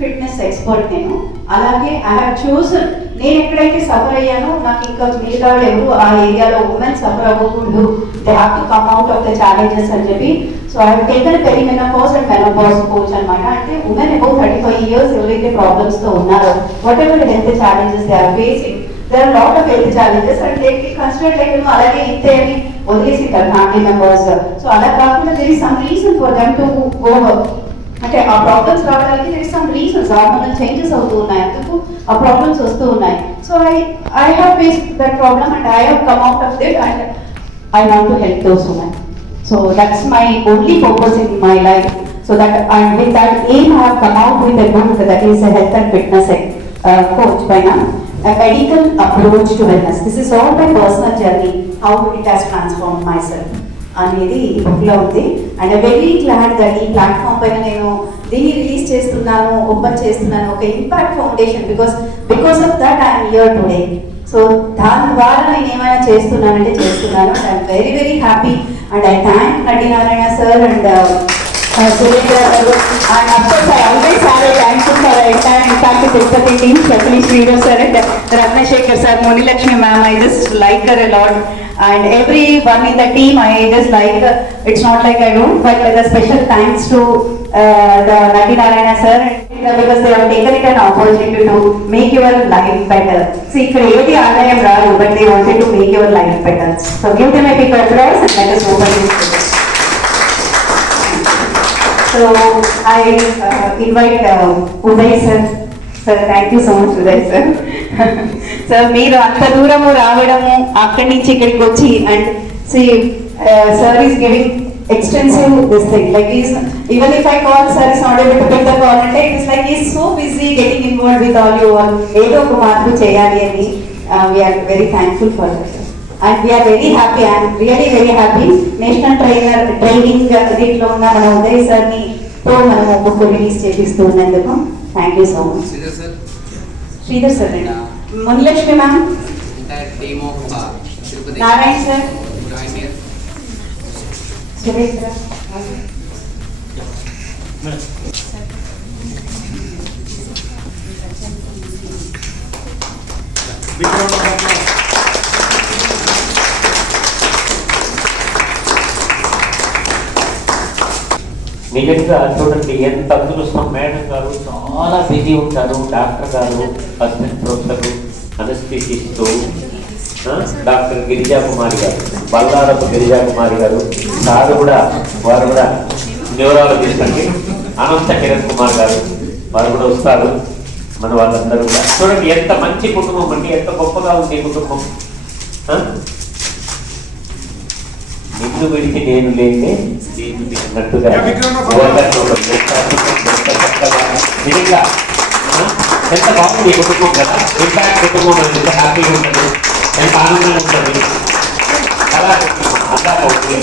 Fitness expert నేను. అలాగే I have chosen, నేను ఎక్కడైతే సఫర్ అయ్యానో నాకు ఇంకా మిగతా వాళ్ళు ఎవరు ఆ ఏరియాలో ఉమెన్ సఫర్ అవ్వకూడదు, they have to come out of the challenges అని చెప్పి. So I have taken perimenopause and menopause coach అనమాట. అంటే ఉమెన్ అబౌట్ 35 years ఎవరైతే ప్రాబ్లమ్స్ తో ఉన్నారో, whatever health challenges they are facing, there are a lot of health challenges and they consider like alage inte ani వదిలేసి family members. So అలా కాకుండా there is some reason for them to go work. అంటే ఆ ప్రాబ్లమ్స్ రావడానికి there is some reasons, hormonal changes అవుతూ ఉన్నాయి, అందుకు ఆ ప్రాబ్లమ్స్ వస్తూ ఉన్నాయి. So I have faced that problem and I have come out of it and I want to help those women. So that's my only purpose in my life. So that and with that aim I have come out with a book that is a health and fitness coach by now. A medical approach to wellness. This is all my personal journey, how it has transformed myself. అనేది ఈ బుక్లో ఉంది. And very glad that ఈ platform పైన నేను దీన్ని release చేస్తున్నాను, open చేస్తున్నాను, ఒక impact foundation. Because of that I'm here today. So దాని ద్వారా నేను ఏమైనా చేస్తున్నానంటే చేస్తున్నాను. And I'm very very happy and I thank Natinarayana sir and Surendra sir, and of course I always have a thankful for the entire Impact Tirupati team, especially Sridhar sir and Ratnashekar sir, Moni Lakshmi ma'am. I just like her a lot, and everyone in the team I just like. It's not like I don't, but a special thanks to the Nathinarayana sir, because they have taken it an opportunity to make your life better. See, create Aadayam Radu, but they wanted to make your life better. So give them a big applause and let us open this. So I invite Uday sir. Sir, thank you so much Uday sir. Sir, మీరు అంత దూరము రావడము, అక్కడి నుంచి ఇక్కడికి వచ్చి, and see sir is giving extensive this thing. Like even if I call sir is not able to pick the call, and it is like he's so busy getting involved with all you all. ఏదో ఒక మార్పు చేయాలి అని we are very thankful for that. And we are very happy. I am really very happy. National training దీంట్లో ఉన్న మన ఉదయ్ సార్ని తో మనం బుక్ రిలీజ్ చేపిస్తున్నందుకు thank you so much. Sridhar sir అండి, Munilakshmi ma'am, Narayana sir, Suresh sir, నిజంగా చూడండి ఎంత అదృష్టం. మేడం గారు చాలా బిజీ ఉంటారు, డాక్టర్ గారు, అసిస్టెంట్ ప్రొఫెసర్, అనస్థిసిస్ట్, డాక్టర్ గిరిజా కుమారి గారు, బల్లారపు గిరిజా కుమారి గారు, సార్ కూడా వారు కూడా న్యూరాలజిస్ట్ అండి, అనంత కిరణ్ కుమార్ గారు వారు కూడా వస్తారు. మన వాళ్ళందరూ కూడా చూడండి ఎంత మంచి కుటుంబం అండి, ఎంత గొప్పగా ఉంది కుటుంబం. నిన్ను విడిచి నేను లేనే అన్నట్టుగా నిజంగా ఎంత బాగుంది ఈ కుటుంబం కదా. ఇంపాక్ట్ కుటుంబం అని ఎంత హ్యాపీగా ఉంటుంది, ఎంత ఆనందంగా ఉంటుంది, చాలా అంతా అవుతుంది.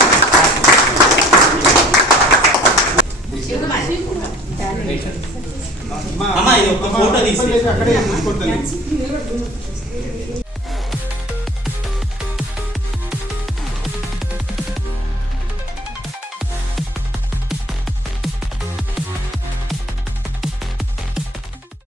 అమ్మా ఇది ఒక ఫోటో తీసి